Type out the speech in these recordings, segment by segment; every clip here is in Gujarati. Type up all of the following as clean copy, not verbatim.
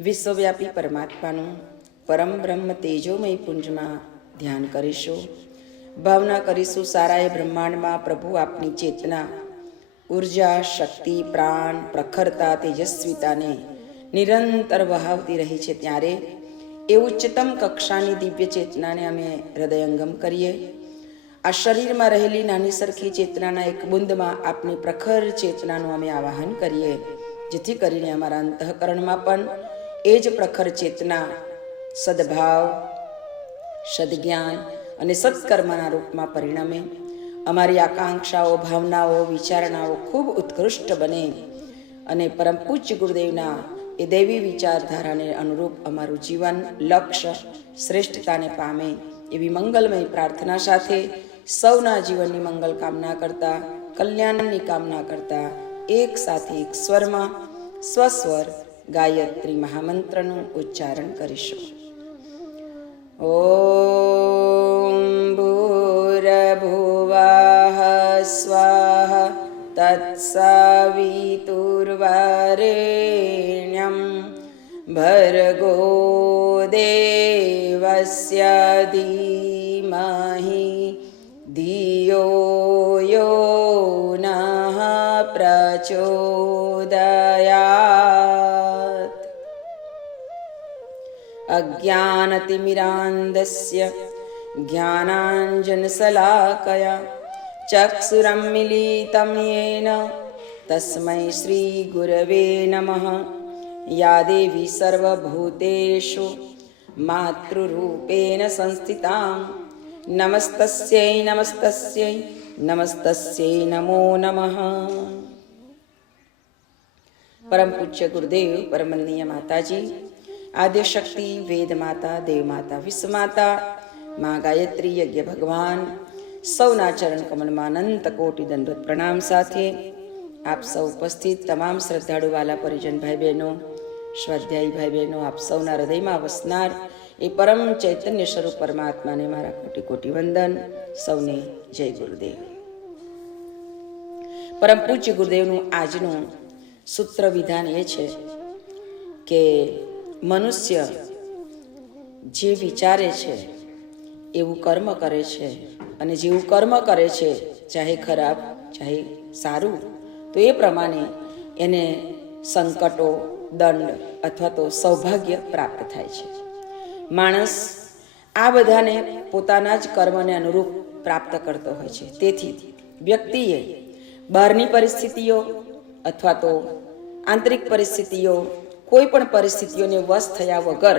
વિશ્વવ્યાપી પરમાત્માનું પરમ બ્રહ્મ તેજોમય પુંજમાં ધ્યાન કરીશું. ભાવના કરીશું સારા એ બ્રહ્માંડમાં પ્રભુ આપની ચેતના, ઉર્જા, શક્તિ, પ્રાણ, પ્રખરતા, તેજસ્વીતાને નિરંતર વહાવતી રહી છે. ત્યારે એ ઉચ્ચતમ કક્ષાની દિવ્ય ચેતનાને અમે હૃદયંગમ કરીએ. આ શરીરમાં રહેલી નાની સરખી ચેતનાના એક બુંદમાં આપની પ્રખર ચેતનાનું અમે આવાહન કરીએ, જેથી કરીને અમારા અંતઃકરણમાં પણ એ જ પ્રખર ચેતના સદભાવ, સદજ્ઞાન અને સત્કર્મના રૂપમાં પરિણમે. અમારી આકાંક્ષાઓ, ભાવનાઓ, વિચારણાઓ ખૂબ ઉત્કૃષ્ટ બને અને પરમ પૂજ્ય ગુરુદેવના એ દૈવી વિચારધારાને અનુરૂપ અમારું જીવન લક્ષ્ય શ્રેષ્ઠતાને પામે, એવી મંગલમય પ્રાર્થના સાથે સૌના જીવનની મંગલ કામના કરતા, કલ્યાણની કામના કરતા એક સાથે એક સ્વરમાં સ્વસ્વર ગાયત્રી મહામંત્રનું ઉચ્ચારણ કરીશું. ઓમ ભૂરભુવઃ સ્વાહા તત્સવિતુર્વરેણ્યં ભર્ગો દેવસ્ય ધીમહિ ધિયો યો નઃ પ્રચોદયાત. અજ્ઞાનતિમિરાન્ધસ્ય જ્ઞાનાંજનશલાકયા ચક્ષુરન્મીલિतं येन તસ્मै શ્રી ગુરવે નમઃ. યા દેવી સર્વભૂતેષુ માતૃરૂપેણ સંસ્થિતા નમસ્તસ્યૈ નમસ્તસ્યૈ નમસ્તસ્યૈ નમો નમઃ. પરમ પૂજ્ય ગુરુદેવ પરમનીય માતાજી, આદ્યશક્તિ, વેદ માતા, દેવ માતા, વિશ્વ માતા, મા ગાયત્રી, યજ્ઞ ભગવાન, સૌના ચરણ કમળમાં અનંત કોટી દંડવત પ્રણામ સાથે આપ સૌ ઉપસ્થિત તમામ શ્રદ્ધાળુ વાલા પરિજન ભાઈ બહેનો, સ્વાધ્યાયી ભાઈ બહેનો, આપ સૌના હૃદયમાં વસનાર એ પરમ ચૈતન્ય સ્વરૂપ પરમાત્માને મારા કોટી કોટી વંદન. સૌને જય ગુરુદેવ. પરમ પૂજ્ય ગુરુદેવનું આજનું સૂત્ર વિધાન એ છે કે મનુષ્ય જે વિચારે છે એવું કર્મ કરે છે, અને જેવું કર્મ કરે છે, ચાહે ખરાબ ચાહે સારું, તો એ પ્રમાણે એને સંકટો, દંડ અથવા તો સૌભાગ્ય પ્રાપ્ત થાય છે. માણસ આ બધાને પોતાના જ કર્મને અનુરૂપ પ્રાપ્ત કરતો હોય છે. તેથી વ્યક્તિએ બહારની પરિસ્થિતિઓ અથવા તો આંતરિક પરિસ્થિતિઓ, કોઈ પણ પરિસ્થિતિઓને વશ થયા વગર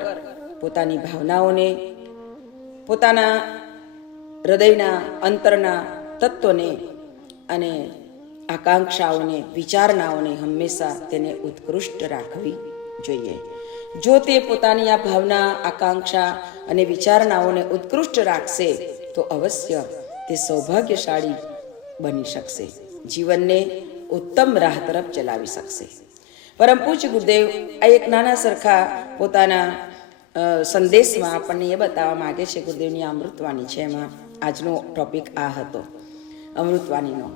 પોતાની ભાવનાઓને, પોતાના હૃદયના અંતરના તત્વને અને આકાંક્ષાઓને, વિચારણાઓને હંમેશા તેને ઉત્કૃષ્ટ રાખવી જોઈએ. જો તે પોતાની આ ભાવના, આકાંક્ષા અને વિચારણાઓને ઉત્કૃષ્ટ રાખશે તો અવશ્ય તે સૌભાગ્યશાળી બની શકશે, જીવનને ઉત્તમ રાહ તરફ ચલાવી શકશે. પરમ પૂજ્ય ગુરુદેવ આ એક નાના સરખા પોતાના સંદેશમાં આપણને એ બતાવવા માગે છે. ગુરુદેવની અમૃતવાણી છે, એમાં આજનો ટોપિક આ હતો, અમૃતવાણીનો.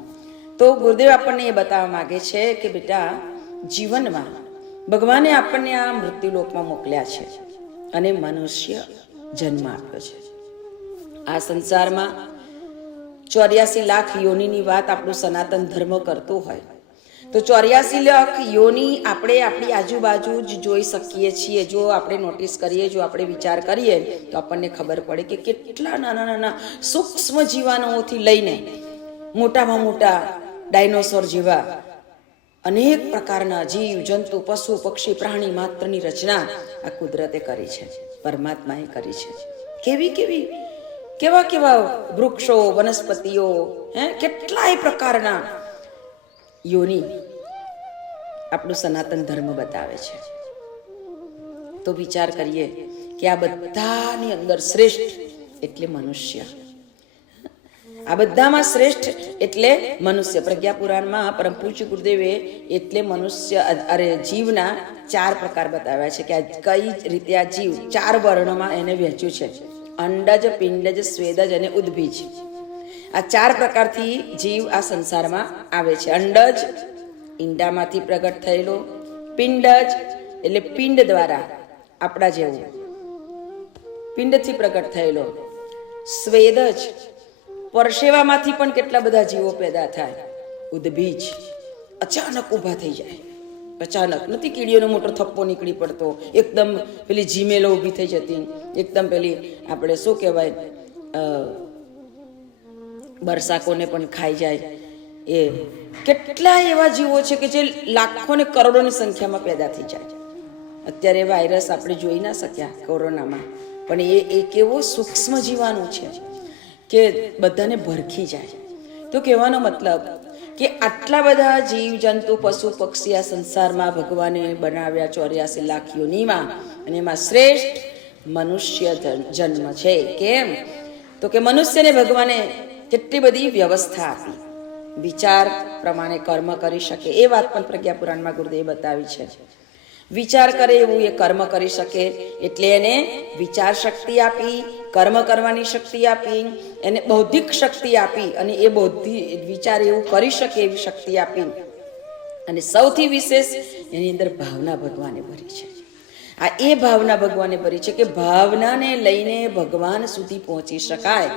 તો ગુરુદેવ આપણને એ બતાવવા માગે છે કે બેટા, જીવનમાં ભગવાને આપણને આ મૃત્યુલોકમાં મોકલ્યા છે અને મનુષ્ય જન્મ આપ્યો છે. આ સંસારમાં 84 લાખ યોનિની વાત આપણું સનાતન ધર્મ કરતો હોય તો 84 લાખ યોની આપણે આપણી આજુબાજુ જ જોઈ શકીએ છીએ. જો આપણે નોટિસ કરીએ, જો આપણે વિચાર કરીએ તો આપણને ખબર પડે કે કેટલા નાના નાના સૂક્ષ્મ જીવાણુઓથી લઈને મોટામાં મોટા ડાયનોસોર જેવા અનેક પ્રકારના જીવ, જંતુ, પશુ, પક્ષી, પ્રાણી માત્રની રચના આ કુદરતે કરી છે, પરમાત્માએ કરી છે. કેવા કેવા વૃક્ષો, વનસ્પતિઓ, કેટલાય પ્રકારના યોની આપણું સનાતન ધર્મ બતાવે છે. તો વિચાર કરીએ કે આ બધાની અંદર શ્રેષ્ઠ એટલે મનુષ્ય. આ બધામાં શ્રેષ્ઠ એટલે મનુષ્ય. પ્રજ્ઞા પુરાણમાં પરમ પૂજ્ય ગુરુદેવે એટલે મનુષ્ય જીવના 4 પ્રકાર બતાવ્યા છે કે કઈ રીતે આ જીવ 4 વર્ણમાં એને વહેંચ્યું છે: અંડજ, પિંડજ, સ્વેદજ અને ઉદ્ભીજ. આ 4 પ્રકારથી જીવ આ સંસારમાં આવે છે. અંડજ ઈંડામાંથી પ્રગટ થયેલો, પિંડજ એટલે પિંડ દ્વારા, આપણા જેવું પિંડથી પ્રગટ થયેલો સ્વેદ જ, પરસેવામાંથી પણ કેટલા બધા જીવો પેદા થાય. ઉદ્બીજ અચાનક ઊભા થઈ જાય, અચાનક નથી કીડીઓનો મોટો થપ્પો નીકળી પડતો, એકદમ પેલી જીમેલો ઊભી થઈ જતી, એકદમ પેલી આપણે શું કહેવાય બરસાકોને પણ ખાઈ જાય. એ કેટલા એવા જીવો છે કે જે લાખો ને કરોડોની સંખ્યામાં પેદા થઈ જાય. અત્યારે વાયરસ આપણે જોઈ ના શક્યા કોરોનામાં, પણ એ કેવો સૂક્ષ્મ જીવાણુ છે કે બધાને ભરખી જાય. તો કહેવાનો મતલબ કે આટલા બધા જીવ જંતુ પશુ પક્ષી આ સંસારમાં ભગવાને બનાવ્યા 84 લાખ યોનીમાં, અને એમાં શ્રેષ્ઠ મનુષ્ય જન્મ છે. કેમ? તો કે મનુષ્યને ભગવાને કેટલી બધી વ્યવસ્થા આપી, વિચાર પ્રમાણે કર્મ કરી શકે. એ વાત પણ પ્રજ્ઞા પુરાણમાં ગુરુદેવે બતાવી છે. વિચાર કરે એવું એ કર્મ કરી શકે, એટલે એને વિચાર શક્તિ આપી, કર્મ કરવાની શક્તિ આપી, એને બૌદ્ધિક શક્તિ આપી, અને એ વિચાર એવું કરી શકે એવી શક્તિ આપી. અને સૌથી વિશેષ એની અંદર ભાવના ભગવાને ભરી છે. આ એ ભાવના ભગવાને ભરી છે કે ભાવનાને લઈને ભગવાન સુધી પહોંચી શકાય.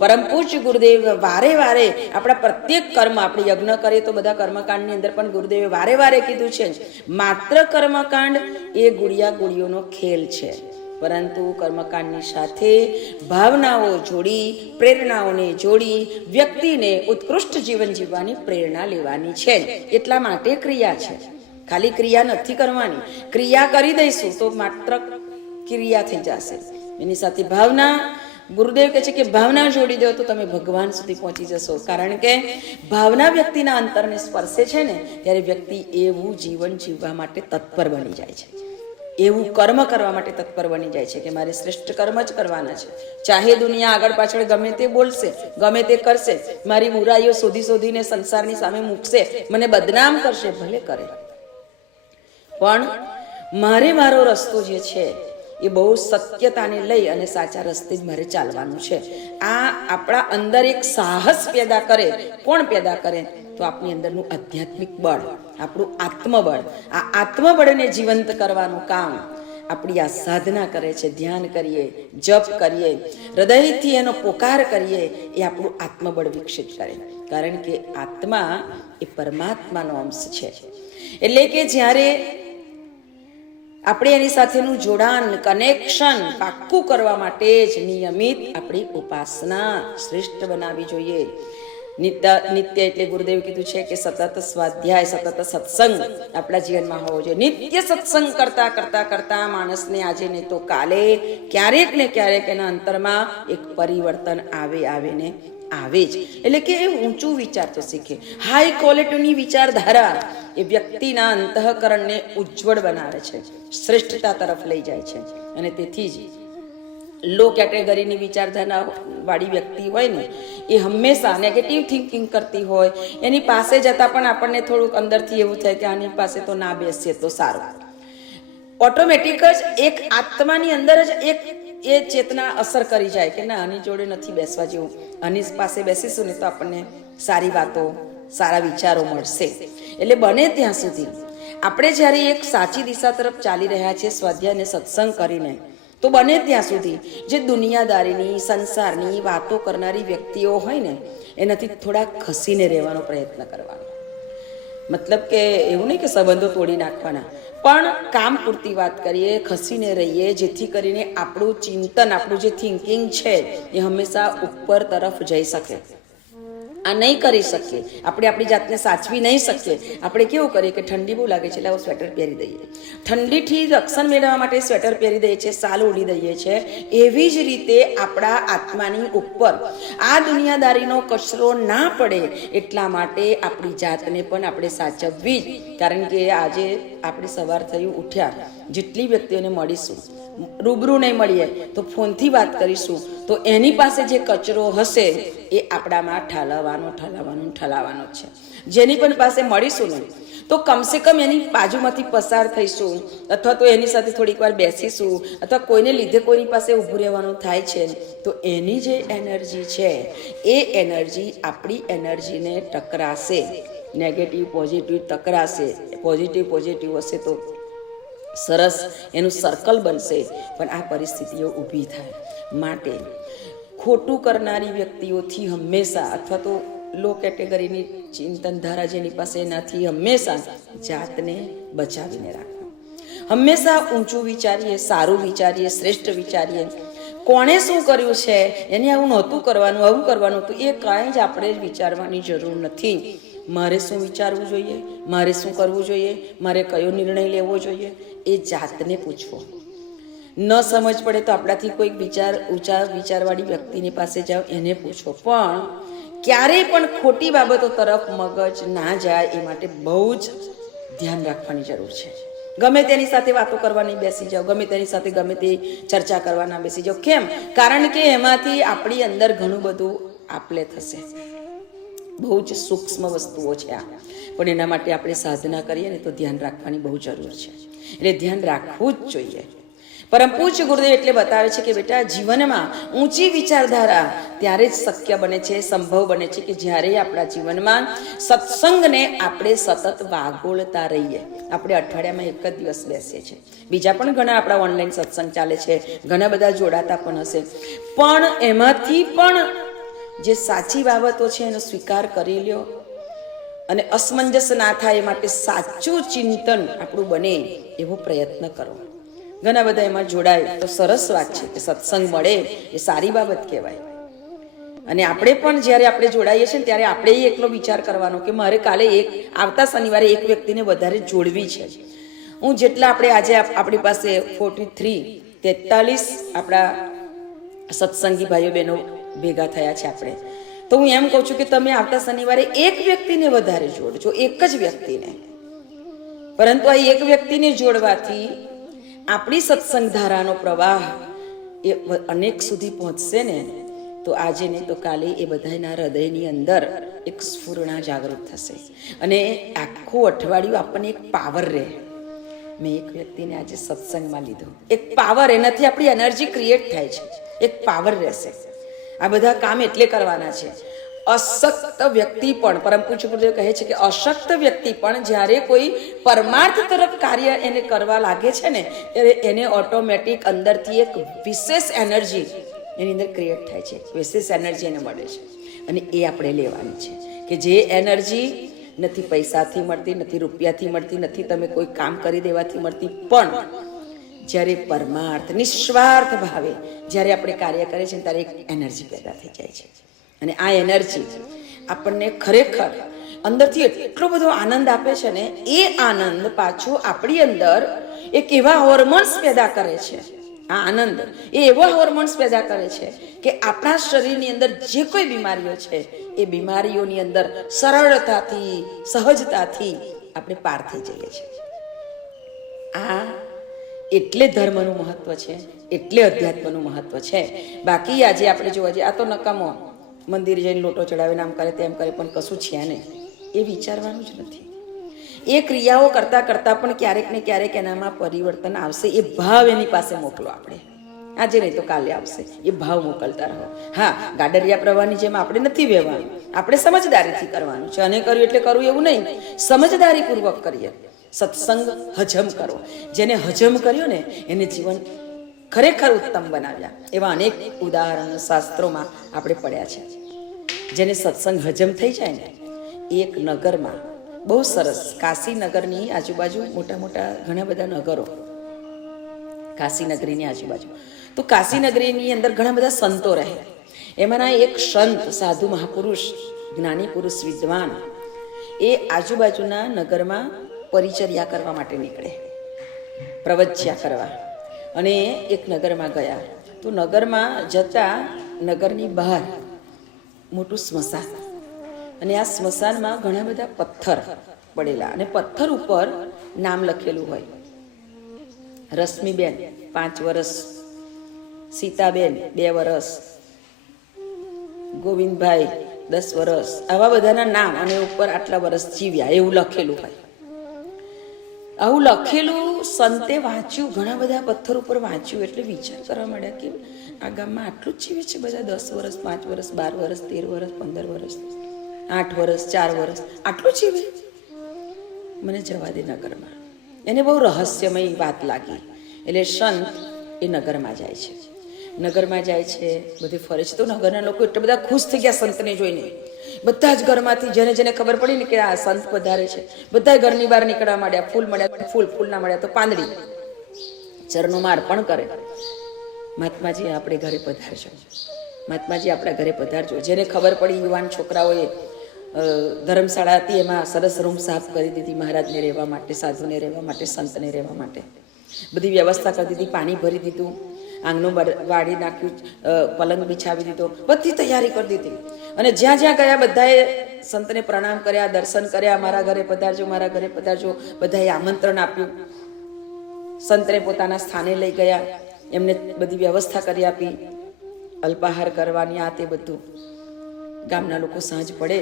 પરમ પૂજ્ય ગુરુદેવ વારે વારે આપણા પ્રત્યેક કર્મ, આપણે યજ્ઞ કરીએ તો બધા કર્મકાંડની અંદર પણ ગુરુદેવે વારે વારે કીધું છે, માત્ર કર્મકાંડ એ ગુડિયા ગુડિયોનો ખેલ છે, પરંતુ કર્મકાંડની સાથે ભાવનાઓ જોડી, પ્રેરણાઓને જોડી વ્યક્તિને ઉત્કૃષ્ટ જીવન જીવવાની પ્રેરણા લેવાની છે. એટલા માટે ક્રિયા છે. ખાલી ક્રિયા નથી કરવાની. ક્રિયા કરી દઈશું તો માત્ર ક્રિયા થઈ જશે, એની સાથે ભાવના, ગુરુદેવ કહે છે કે ભાવના જોડી દો તો તમે ભગવાન સુધી પહોંચી જશો. કારણ કે ભાવના વ્યક્તિના અંતરને સ્પર્શે છે ને, ત્યારે વ્યક્તિ એવું જીવન જીવવા માટે તત્પર બની જાય છે, એવું કર્મ કરવા માટે તત્પર બની જાય છે કે મારે શ્રેષ્ઠ કર્મ જ કરવાના છે. ચાહે દુનિયા આગળ પાછળ ગમે તે બોલશે, ગમે તે કરશે, મારી બુરાઈઓ શોધી શોધીને સંસારની સામે મૂકશે, મને બદનામ કરશે, ભલે કરે, પણ મારે મારો રસ્તો જે છે એ બહુ સત્યતાને લઈ અને સાચા રસ્તે જ મારે ચાલવાનું છે. આ આપણા અંદર એક સાહસ પેદા કરે. કોણ પેદા કરે? તો આપણી અંદરનું આધ્યાત્મિક બળ, આપણું આત્મબળ. આ આત્મબળને જીવંત કરવાનું કામ આપણી આ સાધના કરે છે. ધ્યાન કરીએ, જપ કરીએ, હૃદયથી એનો પોકાર કરીએ, એ આપણું આત્મબળ વિકસિત કરે. કારણ કે આત્મા એ પરમાત્માનો અંશ છે. એટલે કે જ્યારે આપણે એની સાથેનું જોડાણ, કનેક્શન પાક્કું કરવા માટે જ નિયમિત આપણી ઉપાસના શ્રેષ્ઠ બનાવવી જોઈએ. નિત્ય એટલે ગુરુદેવ કીધું છે કે સતત સ્વાધ્યાય, સતત સત્સંગ આપણા જીવનમાં હોવો જોઈએ. નિત્ય સત્સંગ કરતા કરતા કરતા માણસને આજે નહીં તો કાલે, ક્યારેક ને ક્યારેક એના અંતરમાં એક પરિવર્તન આવે ને આવે જ. એટલે કે એ ઊંચું વિચારતો શીખે. હાઈ ક્વોલિટીની વિચારધારા એ વ્યક્તિના અંતઃકરણને ઉજ્જવળ બનાવે છે, શ્રેષ્ઠતા તરફ લઈ જાય છે. અને તેથી જ લો કેટેગરીની વિચારધારા વાળી વ્યક્તિ હોય ને, એ હંમેશા નેગેટિવ થિંકિંગ કરતી હોય. એની પાસે જતા પણ આપણને થોડુંક અંદરથી એવું થાય કે આની પાસે તો ના બેસીએ તો સારું. ઓટોમેટિક જ એક આત્માની અંદર જ એક એ ચેતના અસર કરી જાય કે ના, આની જોડે નથી બેસવા જેવું, આની પાસે બેસીશું ને તો આપણને સારી વાતો, સારા વિચારો મળશે. એટલે બને ત્યાં સુધી આપણે જ્યારે એક સાચી દિશા તરફ ચાલી રહ્યા છીએ સ્વાધ્યાય અને સત્સંગ કરીને, તો બને ત્યાં સુધી જે દુનિયાદારીની, સંસારની વાતો કરનારી વ્યક્તિઓ હોય ને, એનાથી થોડા ખસીને રહેવાનો પ્રયત્ન કરવાનો. મતલબ કે એવું નહીં કે સંબંધો તોડી નાખવાના, પણ કામ પૂરતી વાત કરીએ, ખસીને રહીએ, જેથી કરીને આપણું ચિંતન, આપણું જે થિંકિંગ છે એ હંમેશા ઉપર તરફ જઈ શકે. આ નહીં કરી શકીએ, આપણે આપણી જાતને સાચવી નહીં શકીએ. આપણે કેવું કરીએ કે ઠંડી બહુ લાગે છે એટલે આવું સ્વેટર પહેરી દઈએ, ઠંડીથી રક્ષણ મેળવવા માટે સ્વેટર પહેરી દઈએ છીએ, સાલ ઓઢી દઈએ છીએ. એવી જ રીતે આપણા આત્માની ઉપર આ દુનિયાદારીનો કચરો ના પડે એટલા માટે આપણી જાતને પણ આપણે સાચવવી જ. કારણ કે આજે આપણે સવાર થયું, ઉઠ્યા, જેટલી વ્યક્તિઓને મળીશું, રૂબરૂ નહીં મળીએ તો ફોનથી વાત કરીશું, તો એની પાસે જે કચરો હશે એ આપણામાં ઠલાવવાનો છે. જેની પણ પાસે મળીશું ને તો કમસે કમ એની બાજુમાંથી પસાર થઈશું, અથવા તો એની સાથે થોડીક વાર બેસીશું, અથવા કોઈને લીધે કોઈની પાસે ઊભું રહેવાનું થાય છે, તો એની જે એનર્જી છે એ એનર્જી આપણી એનર્જીને ટકરાશે. નેગેટિવ પોઝિટિવ ટકરાશે. પોઝિટિવ હશે તો સરસ એનું સર્કલ બનશે, પણ આ પરિસ્થિતિઓ ઊભી થાય. માટે ખોટું કરનારી વ્યક્તિઓથી હંમેશા, અથવા તો લો કેટેગરીની ચિંતનધારા જેની પાસે નથી, હંમેશા જાતને બચાવીને રાખવું. હંમેશા ઊંચું વિચારીએ, સારું વિચારીએ, શ્રેષ્ઠ વિચારીએ. કોણે શું કર્યું છે, એને આવું નહોતું કરવાનું, આવું કરવાનું હતું, એ કાંઈ જ આપણે વિચારવાની જરૂર નથી. મારે શું વિચારવું જોઈએ, મારે શું કરવું જોઈએ, મારે કયો નિર્ણય લેવો જોઈએ, એ જાતને પૂછવો. ન સમજ પડે તો આપણાથી કોઈક ઊંચા વિચારવાળી વ્યક્તિની પાસે જાઓ, એને પૂછો. પણ ક્યારેય પણ ખોટી બાબતો તરફ મગજ ના જાય એ માટે બહુ જ ધ્યાન રાખવાની જરૂર છે. ગમે તેની સાથે વાતો કરવાની બેસી જાઓ, ગમે તેની સાથે ગમે તે ચર્ચા કરવાના બેસી જાઓ. કેમ? કારણ કે એમાંથી આપણી અંદર ઘણું બધું આપલે થશે. બહુ જ સૂક્ષ્મ વસ્તુઓ છે આ, પણ એના માટે આપણે સાધના કરીએ ને તો ધ્યાન રાખવાની બહુ જરૂર છે. એટલે ધ્યાન રાખવું જ જોઈએ. પરમ પૂજ્ય ગુરુદેવ એટલે બતાવે છે કે બેટા, જીવનમાં ઊંચી વિચારધારા ત્યારે જ શક્ય બને છે, સંભવ બને છે કે જ્યારે આપણા જીવનમાં સત્સંગને આપણે સતત વાગોળતા રહીએ. આપણે અઠવાડિયામાં એક જ દિવસ બેસીએ છીએ, બીજા પણ ઘણા આપણા ઓનલાઈન સત્સંગ ચાલે છે, ઘણા બધા જોડાતા પણ હશે, પણ એમાંથી પણ જે સાચી બાબતો છે એનો સ્વીકાર કરી લ્યો અને અસમંજસ ના થાય એ માટે સાચું ચિંતન આપણું બને એવો પ્રયત્ન કરો. ઘણા બધા એમાં જોડાય તો સરસ વાત છે કે સત્સંગ મળે એ સારી બાબત કહેવાય. અને આપણે પણ જ્યારે આપણે જોડાઈએ છીએ ત્યારે આપણે એકલો વિચાર કરવાનો કે મારે કાલે આવતા શનિવારે એક વ્યક્તિને વધારે જોડવી છે. હું જેટલા આપણે આજે આપણી પાસે 43 આપણા સત્સંગી ભાઈઓ બહેનો ભેગા થયા છે આપણે, તો હું એમ કહું છું કે તમે આવતા શનિવારે એક વ્યક્તિને વધારે જોડજો, એક જ વ્યક્તિને. પરંતુ આ એક વ્યક્તિને જોડવાથી આપણી સત્સંગ ધારાનો પ્રવાહ એ અનેક સુધી પહોંચશે ને, તો આજે નહીં તો કાલે એ બધાના હૃદયની અંદર એક સ્ફૂર્ણા જાગૃત થશે અને આખું અઠવાડિયું આપણને એક પાવર રહે. મેં એક વ્યક્તિને આજે સત્સંગમાં લીધો, એક પાવર, એનાથી આપણી એનર્જી ક્રિએટ થાય છે, એક પાવર રહેશે. આ બધા કામ એટલે કરવાના છે. અશક્ત વ્યક્તિ પણ, પરમ પૂજ્ય ગુરુદેવ કહે છે કે અશક્ત વ્યક્તિ પણ જ્યારે કોઈ પરમાર્થ તરફ કાર્ય એને કરવા લાગે છે ને, ત્યારે એને ઓટોમેટિક અંદરથી એક વિશેષ એનર્જી એની અંદર ક્રિએટ થાય છે, વિશેષ એનર્જી એને મળે છે. અને એ આપણે લેવાની છે કે જે એનર્જી નથી પૈસાથી મળતી, નથી રૂપિયાથી મળતી, નથી તમે કોઈ કામ કરી દેવાથી મળતી, પણ જ્યારે પરમાર્થ નિસ્વાર્થ ભાવે જ્યારે આપણે કાર્ય કરીએ છીએ ત્યારે એક એનર્જી પેદા થઈ જાય છે. અને આ એનર્જી આપણને ખરેખર અંદરથી એટલો બધો આનંદ આપે છે ને, એ આનંદ પાછો આપણી અંદર એક એવા હોર્મોન્સ પેદા કરે છે. આ આનંદ એ એવા હોર્મોન્સ પેદા કરે છે કે આપણા શરીરની અંદર જે કોઈ બીમારીઓ છે એ બીમારીઓની અંદર સરળતાથી, સહજતાથી આપણે પાર થઈ જઈએ છીએ. આ એટલે ધર્મનું મહત્વ છે, એટલે અધ્યાત્મનું મહત્વ છે. બાકી આજે આપણે જોવા જઈએ, આ તો નકામો મંદિર જઈને લોટો ચડાવે, આમ કરે તેમ કરે, પણ કશું છે નહીં, એ વિચારવાનું જ નથી. એ ક્રિયાઓ કરતાં કરતાં પણ ક્યારેક ને ક્યારેક એનામાં પરિવર્તન આવશે. એ ભાવ એની પાસે મોકલો. આપણે આજે નહીં તો કાલે આવશે, એ ભાવ મોકલતા રહો. હા, ગાડરિયા પ્રવાહની જેમ આપણે નથી વહેવાનું, આપણે સમજદારીથી કરવાનું છે. અને કર્યું એટલે કરવું એવું નહીં, સમજદારીપૂર્વક કરીએ. સત્સંગ હજમ કરો. જેને હજમ કર્યો ને એને જીવન ખરેખર ઉત્તમ બનાવ્યા. એવા અનેક ઉદાહરણો શાસ્ત્રોમાં આપણે પડ્યા છે. જેને સત્સંગ હજમ થઈ જાય ને, એક નગરમાં બહુ સરસ, કાશીનગરની આજુબાજુ મોટા મોટા ઘણા બધા નગરો, કાશીનગરીની આજુબાજુ, તો કાશીનગરીની અંદર ઘણા બધા સંતો રહે. એમાંના એક સંત, સાધુ મહાપુરુષ, જ્ઞાની પુરુષ, વિદ્વાન, એ આજુબાજુના નગરમાં પરિચર્યા કરવા માટે નીકળે, પ્રવચ્યા કરવા. અને એક નગરમાં ગયા. તો નગરમાં જતા નગરની બહાર મોટું સ્મશાન, અને આ સ્મશાનમાં ઘણા બધા પથ્થર પડેલા, અને પથ્થર ઉપર નામ લખેલું હોય. રશ્મિબેન 5 વર્ષ, સીતાબેન 2 વર્ષ, ગોવિંદભાઈ 10 વર્ષ, આવા બધાના નામ, અને ઉપર આટલા વર્ષ જીવ્યા એવું લખેલું હોય. આવું લખેલું સંતે વાંચ્યું, ઘણા બધા પથ્થર ઉપર વાંચ્યું, એટલે વિચાર કરવા માંડ્યા કે આ ગામમાં આટલું જ જીવે છે બધા, 10 વર્ષ, 5 વર્ષ, 12 વર્ષ, 13 વર્ષ, 15 વર્ષ, 8 વર્ષ, 4 વર્ષ, આટલું જીવે. મને જવા દે નગરમાં. એને બહુ રહસ્યમય વાત લાગી. એટલે સંત એ નગરમાં જાય છે. નગરમાં જાય છે, બધે ફરે છે. તો નગરના લોકો એટલા બધા ખુશ થઈ ગયા સંતને જોઈને. બધા જ ઘરમાંથી જેને જેને ખબર પડી ને કે આ સંત પધારે છે, બધા ઘરની બહાર નીકળવા માંડ્યા. ફૂલ મળ્યા, ફૂલ ના મળ્યા તો પાંદડી, ચરણોમાં અર્પણ કરે. મહાત્માજી આપણે ઘરે પધારજો, મહાત્માજી આપણા ઘરે પધારજો. જેને ખબર પડી, યુવાન છોકરાઓએ ધર્મશાળા હતી એમાં સરસ રૂમ સાફ કરી દીધી મહારાજને રહેવા માટે, સાધુને રહેવા માટે, સંતને રહેવા માટે. બધી વ્યવસ્થા કરી દીધી, પાણી ભરી દીધું, આંગણું વાળી નાખ્યું, પલંગ બિછાવી દીધો, બધી તૈયારી કરી દીધી. અને જ્યાં જ્યાં ગયા બધાએ સંતને પ્રણામ કર્યા, દર્શન કર્યા, મારા ઘરે પધારજો, મારા ઘરે પધારજો. બધાએ આમંત્રણ આપ્યું. સંતને પોતાના સ્થાને લઈ ગયા, એમને બધી વ્યવસ્થા કરી આપી, અલ્પાહાર કરવાની, આ તે બધું. ગામના લોકો સાંજ પડે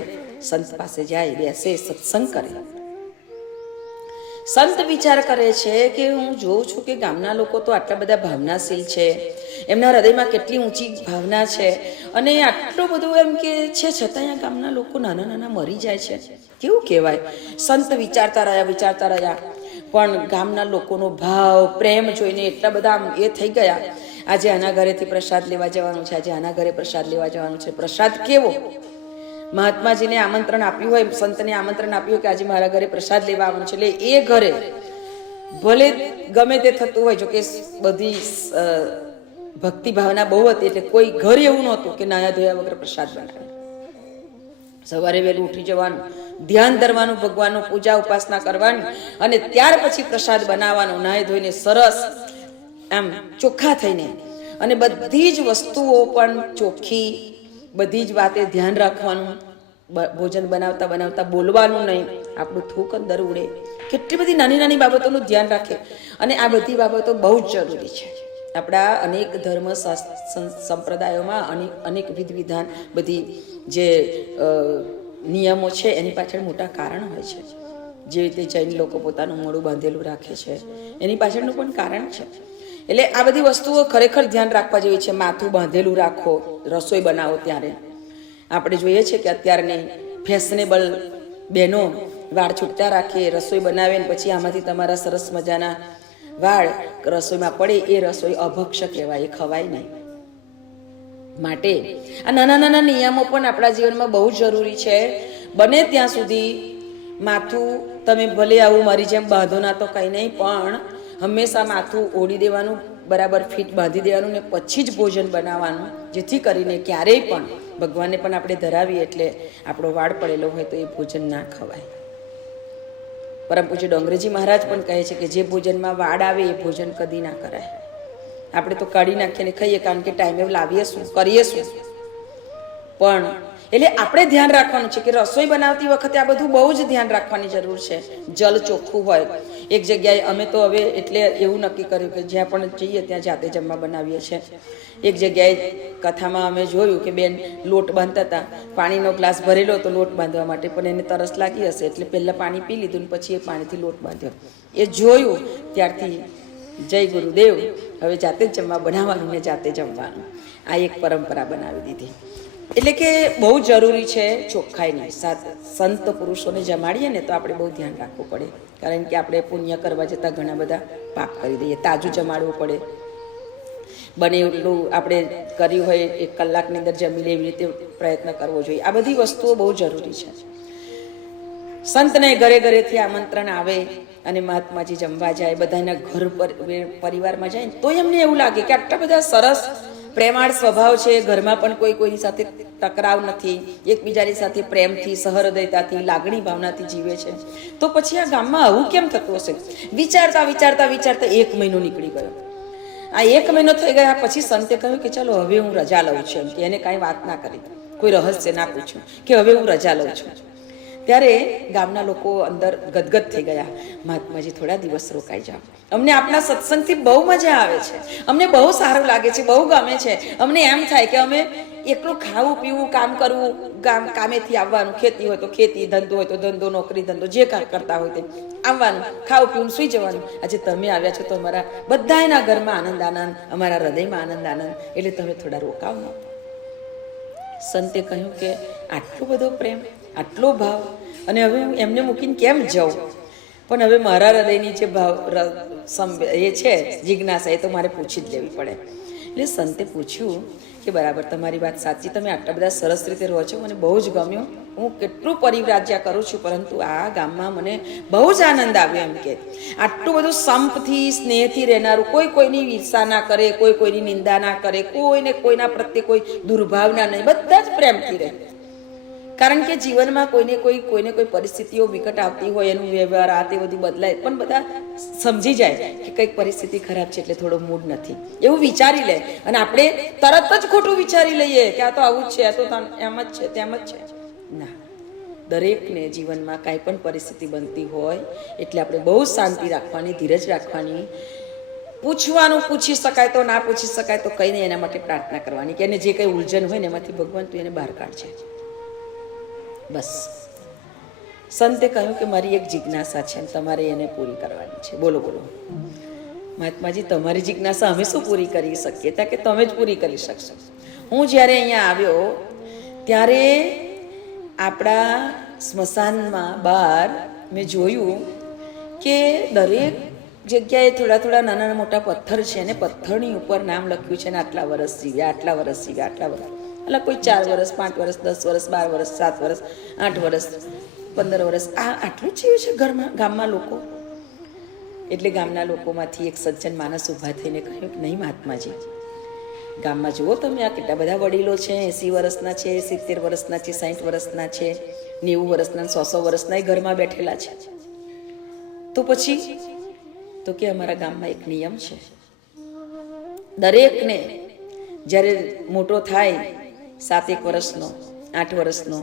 સંત પાસે જાય, બેસે, સત્સંગ કરે. સંત વિચાર કરે છે કે હું જોઉં છું કે ગામના લોકો તો આટલા બધા ભાવનાશીલ છે, એમના હૃદયમાં કેટલી ઊંચી ભાવના છે, અને આટલું બધું એમ કે છે, છતાં અહીંયા ગામના લોકો નાના નાના મરી જાય છે. કેવું કહેવાય? સંત વિચારતા રહ્યા. પણ ગામના લોકોનો ભાવ, પ્રેમ જોઈને એટલા બધા આમ એ થઈ ગયા. આજે આના ઘરેથી પ્રસાદ લેવા જવાનું છે, આજે આના ઘરે પ્રસાદ લેવા જવાનું છે. પ્રસાદ કેવો? મહાત્માજીને આમંત્રણ આપ્યું હોય, સંતને આમંત્રણ આપ્યું હોય કે આજે મારા ઘરે પ્રસાદ લેવા આવવાનું છે, એટલે એ ઘરે ભલે ગમે તે થતું હોય, જો કે બધી ભક્તિ ભાવના બહુ હતી, એટલે કોઈ ઘર એવું નહોતું કે નાયા ધોયા વગર પ્રસાદ બનાવે. સવારે વહેલું ઉઠી જવાનું, ધ્યાન ધરવાનું, ભગવાનનું પૂજા ઉપાસના કરવાની, અને ત્યાર પછી પ્રસાદ બનાવવાનો, નાહી ધોઈને સરસ આમ ચોખ્ખા થઈને. અને બધી જ વસ્તુઓ પણ ચોખ્ખી, બધી જ વાતે ધ્યાન રાખવાનું. ભોજન બનાવતા બોલવાનું નહીં, આપણું થૂક અંદર ઉડે. કેટલી બધી નાની નાની બાબતોનું ધ્યાન રાખે. અને આ બધી બાબતો બહુ જ જરૂરી છે. આપણા અનેક ધર્મ સંપ્રદાયોમાં અનેક વિધાન, બધી જે નિયમો છે એની પાછળ મોટા કારણ હોય છે. જે રીતે જૈન લોકો પોતાનું મોઢું બાંધેલું રાખે છે, એની પાછળનું પણ કારણ છે. એટલે આ બધી વસ્તુઓ ખરેખર ધ્યાન રાખવા જેવી છે. માથું બાંધેલું રાખો રસોઈ બનાવો ત્યારે. આપણે જોઈએ છે કે અત્યારની ફેશનેબલ બહેનો વાળ છૂટતા રાખે, રસોઈ બનાવે ને પછી આમાંથી તમારા સરસ મજાના વાળ રસોઈમાં પડે, એ રસોઈ અભક્ષ કહેવાય, એ ખવાય નહીં. માટે આ નાના નાના નિયમો પણ આપણા જીવનમાં બહુ જરૂરી છે. બને ત્યાં સુધી માથું તમે ભલે આવું મારી જેમ બાંધો ના તો કંઈ નહીં, પણ હંમેશા માથું ઓઢી દેવાનું, બરાબર ફિટ બાંધી દેવાનું, ને પછી જ ભોજન બનાવવાનું, જેથી કરીને ક્યારેય પણ ભગવાનને પણ આપણે ધરાવીએ એટલે આપણો વાળ પડેલો હોય તો એ ભોજન ના ખવાય. પરમ પૂજ્ય ડોંગરેજી મહારાજ પણ કહે છે કે જે ભોજનમાં વાડ આવે એ ભોજન કદી ના કરાય. આપણે તો કાઢી નાખીને ખાઈએ, કારણ કે ટાઈમે લાવીએ શું, કરીએ શું. પણ એટલે આપણે ધ્યાન રાખવાનું છે કે રસોઈ બનાવતી વખતે આ બધું બહુ જ ધ્યાન રાખવાની જરૂર છે. જલ ચોખ્ખું હોય. એક જગ્યાએ અમે તો હવે એટલે એવું નક્કી કર્યું કે જ્યાં પણ જઈએ ત્યાં જાતે જમવા બનાવીએ છીએ. એક જગ્યાએ કથામાં અમે જોયું કે બેન લોટ બાંધતા હતા, પાણીનો ગ્લાસ ભરેલો હતો લોટ બાંધવા માટે, પણ એને તરસ લાગી હશે એટલે પહેલાં પાણી પી લીધું ને પછી એ પાણીથી લોટ બાંધ્યો. એ જોયું ત્યારથી જય ગુરુદેવ, હવે જાતે જ જમવા બનાવવાનું ને જાતે જમવાનું, આ એક પરંપરા બનાવી દીધી. એટલે કે બહુ જરૂરી છે ચોખ્ખાઈની. સંત પુરુષોને જમાડીએ ને તો આપણે બહુ ધ્યાન રાખવું પડે, કારણ કે આપણે પુણ્ય કરવા જતાં ઘણા બધા પાપ કરી દઈએ. તાજું જમાડવું પડે. બને એટલું આપણે કર્યું હોય 1 કલાકની અંદર જમી લે એવી રીતે પ્રયત્ન કરવો જોઈએ. આ બધી વસ્તુઓ બહુ જરૂરી છે. સંતને ઘરે ઘરેથી આમંત્રણ આવે અને મહાત્માજી જમવા જાય, બધાના ઘર પરિવારમાં જાય તો એમને એવું લાગે કે આટલા બધા સરસ પ્રેમાળ સ્વભાવ છે, ઘરમાં પણ કોઈની સાથે ટકરાવ નથી, એકબીજાની સાથે પ્રેમથી, સહૃદયતાથી, લાગણી ભાવનાથી જીવે છે. તો પછી આ ગામમાં આવું કેમ થતું હશે? વિચારતા 1 મહિનો નીકળી ગયો. આ 1 મહિનો થઈ ગયા પછી સંતે કહ્યું કે ચાલો હવે હું રજા લઉં છું. એમ કે એને કાંઈ વાત ના કરી, કોઈ રહસ્ય ના પૂછ્યું કે હવે હું રજા લઉં છું. ત્યારે ગામના લોકો અંદર ગદગદ થઈ ગયા, મહાત્માજી થોડા દિવસ રોકાઈ જાઓ, અમને આપના સત્સંગથી બહુ મજા આવે છે, અમને બહુ સારું લાગે છે, બહુ ગમે છે. અમને એમ થાય કે અમે એકલું ખાવું પીવું, કામ કરવું, કામેથી આવવાનું, ખેતી હોય તો ખેતી, ધંધો હોય તો ધંધો, નોકરી ધંધો જે કાંઈ કરતા હોય તે આવવાનું, ખાવું પીવું, સુઈ જવાનું. આજે તમે આવ્યા છો તો અમારા બધાના ઘરમાં આનંદ, અમારા હૃદયમાં આનંદ. એટલે તમે થોડા રોકાવ ન. સંતે કહ્યું કે આટલો બધો પ્રેમ, આટલો ભાવ, અને હવે હું એમને મૂકીને કેમ જાઉં? પણ હવે મારા હૃદયની જે એ છે જિજ્ઞાસા, એ તો મારે પૂછી જ લેવી પડે. એટલે સંતે પૂછ્યું કે બરાબર, તમારી વાત સાચી, તમે આટલા બધા સરસ રીતે રહો છો, મને બહુ જ ગમ્યું, હું કેટલું પરિવ્રાજ્યા કરું છું, પરંતુ આ ગામમાં મને બહુ જ આનંદ આવ્યો. એમ કે આટલું બધું સંપથી સ્નેહથી રહેનારું, કોઈ કોઈની ઈર્ષા ના કરે, કોઈ કોઈની નિંદા ના કરે, કોઈને કોઈના પ્રત્યે કોઈ દુર્ભાવના નહીં, બધા જ પ્રેમથી રહે. કારણ કે જીવનમાં કોઈને કોઈ પરિસ્થિતિઓ વિકટ આવતી હોય, એનું વ્યવહાર આ તે બધું બદલાય, પણ બધા સમજી જાય કે કંઈક પરિસ્થિતિ ખરાબ છે એટલે થોડો મૂડ નથી, એવું વિચારી લે. અને આપણે તરત જ ખોટું વિચારી લઈએ કે આ તો આવું જ છે, આ તો એમ જ છે, તેમ જ છે. ના, દરેકને જીવનમાં કાંઈ પણ પરિસ્થિતિ બનતી હોય એટલે આપણે બહુ શાંતિ રાખવાની, ધીરજ રાખવાની, પૂછવાનું, પૂછી શકાય તો, ના પૂછી શકાય તો કંઈ નહીં, એના માટે પ્રાર્થના કરવાની કે એને જે કંઈ ઉલઝન હોય ને એમાંથી ભગવાન તું એને બહાર કાઢશે. બસ. સંતે કહ્યું કે મારી એક જિજ્ઞાસા છે, તમારે એને પૂરી કરવાની છે. બોલો બોલો. મહાત્માજી, તમારી જિજ્ઞાસા અમે શું પૂરી કરી શકીએ? તા કે તમે જ પૂરી કરી શકશો. હું જ્યારે અહીંયા આવ્યો ત્યારે આપણા સ્મશાનમાં બહાર મેં જોયું કે દરેક જગ્યાએ થોડા થોડા નાના મોટા પથ્થર છે, અને પથ્થરની ઉપર નામ લખ્યું છે ને આટલા વર્ષ જીવ્યા, આટલા વર્ષ જીવ્યા, આટલા વર્ષ. એટલે કોઈ 4 વર્ષ, 5 વર્ષ, 10 વર્ષ, 12 વર્ષ, 7 વર્ષ, 8 વર્ષ, 15 વર્ષ, આટલું જ જીવ્યું છે ગામમાં લોકો. એટલે ગામના લોકોમાંથી એક સજ્જન માણસ ઊભા થઈને કહ્યું કે નહીં મહાત્માજી, ગામમાં જુઓ તમે, આ કેટલા બધા વડીલો છે, 80 વર્ષના છે, 70 વર્ષના છે, 60 વર્ષના છે, 90 વર્ષના, 100 વર્ષના એ ઘરમાં બેઠેલા છે. તો પછી તો કે અમારા ગામમાં એક નિયમ છે, દરેકને જ્યારે મોટો થાય 7 વર્ષનો, 8 વર્ષનો,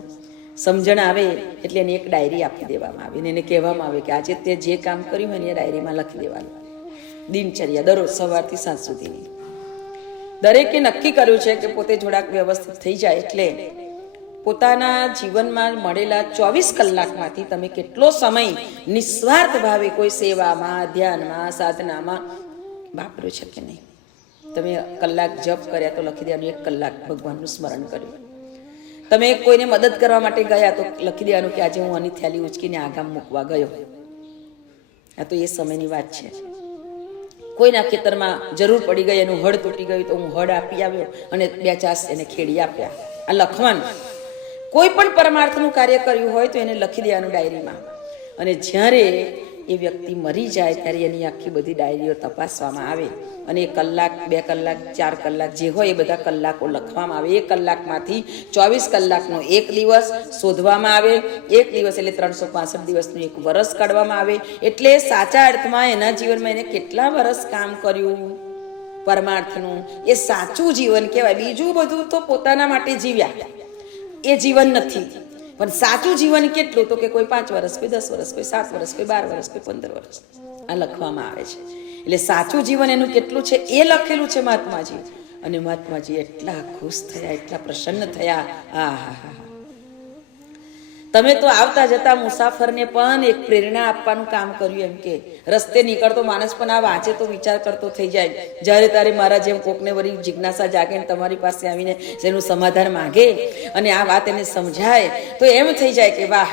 સમજણ આવે એટલે એને એક ડાયરી આપી દેવામાં આવે, ને એને કહેવામાં આવે કે આજે તે જે કામ કર્યું હોય ને એ ડાયરીમાં લખી દેવાનું. દિનચર્યા દરરોજ સવારથી સાંજ સુધીની. દરેકે નક્કી કર્યું છે કે પોતે થોડાક વ્યવસ્થિત થઈ જાય એટલે પોતાના જીવનમાં મળેલા 24 કલાકમાંથી તમે કેટલો સમય નિસ્વાર્થ ભાવે કોઈ સેવામાં, ધ્યાનમાં, સાધનામાં વાપર્યો છે કે નહીં. તમે કલાક જપ કર્યા તો લખી દેવાનું 1 કલાક ભગવાનનું સ્મરણ કર્યું. તમે કોઈને મદદ કરવા માટે ગયા તો લખી દેવાનું કે આજે હું આની થેલી ઉચકીને આ ગામ મૂકવા ગયો. આ તો એ સમયની વાત છે. કોઈના ખેતરમાં જરૂર પડી ગઈ, એનું હળ તૂટી ગયું તો હું હળ આપી આવ્યો અને 2 ચાસ એને ખેડી આપ્યા. આ લખવાનું. કોઈ પણ પરમાર્થનું કાર્ય કર્યું હોય તો એને લખી દેવાનું ડાયરીમાં. અને જ્યારે એ વ્યક્તિ મરી જાય ત્યારે એની આખી બધી ડાયરીઓ તપાસવામાં આવે અને 1 કલાક, 2 કલાક, 4 કલાક જે હોય એ બધા કલાકો લખવામાં આવે. 1 કલાકમાંથી 24 કલાકનો 1 દિવસ શોધવામાં આવે. 1 દિવસ એટલે 365 દિવસનું 1 વર્ષ કાઢવામાં આવે. એટલે સાચા અર્થમાં એના જીવનમાં એને કેટલા વર્ષ કામ કર્યું પરમાર્થનું, એ સાચું જીવન કહેવાય. બીજું બધું તો પોતાના માટે જીવ્યા, એ જીવન નથી. પણ સાચું જીવન કેટલું? તો કે કોઈ 5 વર્ષ, કોઈ 10 વર્ષ, કોઈ 7 વર્ષ, કોઈ 12 વર્ષ, કોઈ 15 વર્ષ, આ લખવામાં આવે છે. એટલે સાચું જીવન એનું કેટલું છે એ લખેલું છે મહાત્માજી. અને મહાત્માજી એટલા ખુશ થયા, એટલા પ્રસન્ન થયા. હા હા હા. તમે તો આવતા જતા મુસાફરને પણ એક પ્રેરણા આપવાનું કામ કર્યું. એમ કે રસ્તે નીકળતો માણસ પણ આ વાંચે તો વિચાર કરતો થઈ જાય. જ્યારે તારે મારા જેમ કોકને વળી જિજ્ઞાસા જાગે ને તમારી પાસે આવીને જેનું સમાધાન માંગે અને આ વાત એને સમજાય તો એમ થઈ જાય કે વાહ,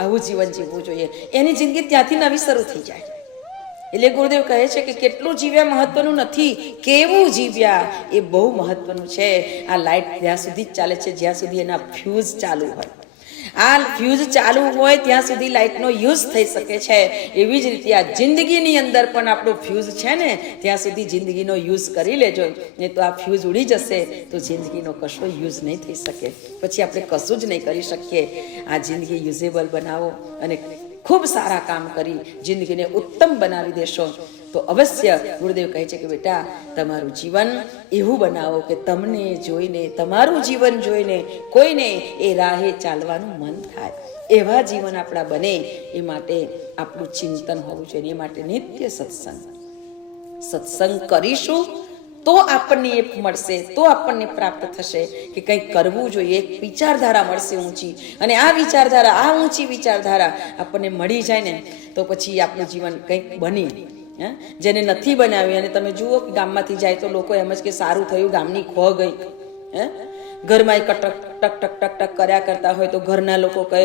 આવું જીવન જીવવું જોઈએ. એની જિંદગી ત્યાંથી નવી શરૂ થઈ જાય. એટલે ગુરુદેવ કહે છે કે કેટલું જીવ્યા મહત્વનું નથી, કેવું જીવ્યા એ બહુ મહત્વનું છે. આ લાઈટ ત્યાં સુધી જ ચાલે છે જ્યાં સુધી એના ફ્યુઝ ચાલુ હોય. આ ફ્યુઝ ચાલુ હોય ત્યાં સુધી લાઇટનો યુઝ થઈ શકે છે. એવી જ રીતે આ જિંદગીની અંદર પણ આપણો ફ્યુઝ છે ને ત્યાં સુધી જિંદગીનો યુઝ કરી લેજો. નહીં તો આ ફ્યુઝ ઉડી જશે તો જિંદગીનો કશો યુઝ નહીં થઈ શકે. પછી આપણે કશું જ નહીં કરી શકીએ. આ જિંદગી યુઝેબલ બનાવો અને ખૂબ સારા કામ કરી જિંદગીને ઉત્તમ બનાવી દેશો તો અવશ્ય ગુરુદેવ કહે છે કે બેટા તમારું જીવન એવું બનાવો કે તમને જોઈને, તમારું જીવન જોઈને કોઈને એ રાહે ચાલવાનું મન થાય. એવા જીવન આપણા બને એ માટે આપણું ચિંતન હોવું જોઈએ. એ માટે નિત્ય સત્સંગ કરીશું તો આપણને એ મળશે, તો આપણને પ્રાપ્ત થશે કે કંઈક કરવું જોઈએ. એક વિચારધારા મળશે ઊંચી, અને આ વિચારધારા, આ ઊંચી વિચારધારા આપણને મળી જાય ને તો પછી આપણું જીવન કંઈક બને. જેને નથી બનાવી અને તમે જુઓ કે ગામમાંથી જાય તો લોકો એમ જ કે સારું થયું, ગામની ખો ગઈ. ઘરમાં ટક ટક ટક ટક ટક કર્યા કરતા હોય તો ઘરના લોકો કહે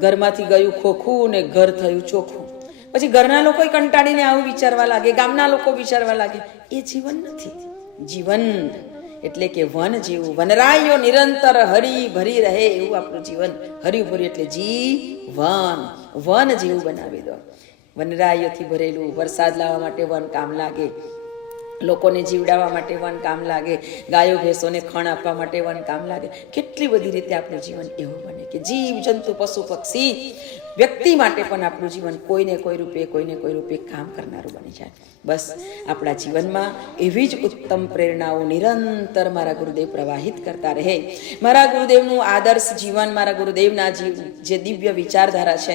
ઘરમાંથી ગયું ખોખું ને ઘર થયું ચોખ્ખું. પછી ઘરના લોકો કંટાળીને આવું વિચારવા લાગે, ગામના લોકો વિચારવા લાગે. એ જીવન નથી. જીવન એટલે કે વન જેવું, વનરાયો નિરંતર હરી ભરી રહે એવું આપણું જીવન. હર્યું ભર્યું એટલે જીવન, વન જેવું બનાવી દો. વનરાયોથી ભરેલું, વરસાદ લાવવા માટે વન કામ લાગે, લોકોને જીવડાવવા માટે વન કામ લાગે, ગાયો ભેંસોને ખણ આપવા માટે વન કામ લાગે. કેટલી બધી રીતે આપણું જીવન એવું બને કે જીવ જંતુ પશુ પક્ષી વ્યક્તિ માટે પણ આપણું જીવન કોઈને કોઈ રૂપે કામ કરનારું બની જાય. બસ આપણા જીવનમાં એવી જ ઉત્તમ પ્રેરણાઓ નિરંતર મારા ગુરુદેવ પ્રવાહિત કરતા રહે. મારા ગુરુદેવનું આદર્શ જીવન, મારા ગુરુદેવના જે દિવ્ય વિચારધારા છે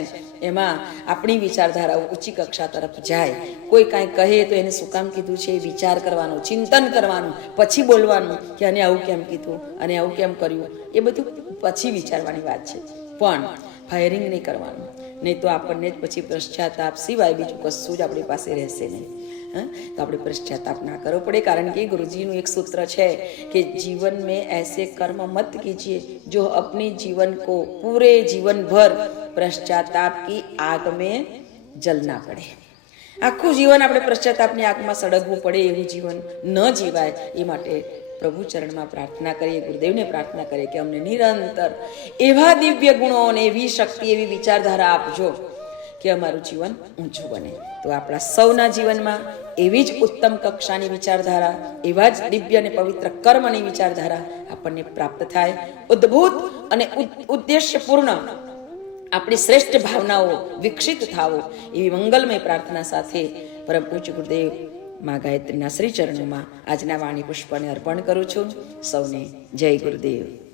એમાં આપણી વિચારધારાઓ ઊંચી કક્ષા તરફ જાય. કોઈ કાંઈ કહે તો એને શું કામ કીધું છે એ વિચાર કરવાનો, ચિંતન કરવાનું, પછી બોલવાનું કે આને આવું કેમ કીધું અને આવું કેમ કર્યું, એ બધું પછી વિચારવાની વાત છે. પણ ફાયરિંગ નહીં કરવાનું, નહીં તો આપણને જ પછી પશ્ચાતાપ સિવાય બીજું કશું જ આપણી પાસે રહેશે નહીં. તો આપણે પશ્ચાતાપ ના કરવો પડે, કારણ કે ગુરુજીનું એક સૂત્ર છે કે જીવન में ऐसे कर्म मत कीजिए जो अपने जीवन को पूरे जीवन भर पश्चाताप की आग में जलना પડે. આખું જીવન આપણે પશ્ચાતાપની આગમાં સળગવું પડે એવું જીવન ન જીવાય. એ માટે પ્રભુ ચરણમાં પ્રાર્થના કરીએ, ગુરુદેવને પ્રાર્થના કરીએ કે અમને નિરંતર એવા દિવ્ય ગુણો અને એવી શક્તિ, એવી વિચારધારા આપજો કે અમારું જીવન ઊંચું બને. તો આપણા સૌના જીવનમાં એવી જ ઉત્તમ કક્ષાની વિચારધારા, એવા જ દિવ્ય અને પવિત્ર કર્મની વિચારધારા આપણને પ્રાપ્ત થાય. ઉદ્ભુત અને ઉદ્દેશ્યપૂર્ણ આપણી શ્રેષ્ઠ ભાવનાઓ વિકસિત થાવો, એવી મંગલમય પ્રાર્થના સાથે પરમ પૂજ્ય ગુરુદેવ મા ગાયત્રીના શ્રી ચરણોમાં આજના વાણી પુષ્પને અર્પણ કરું છું. સૌને જય ગુરુદેવ.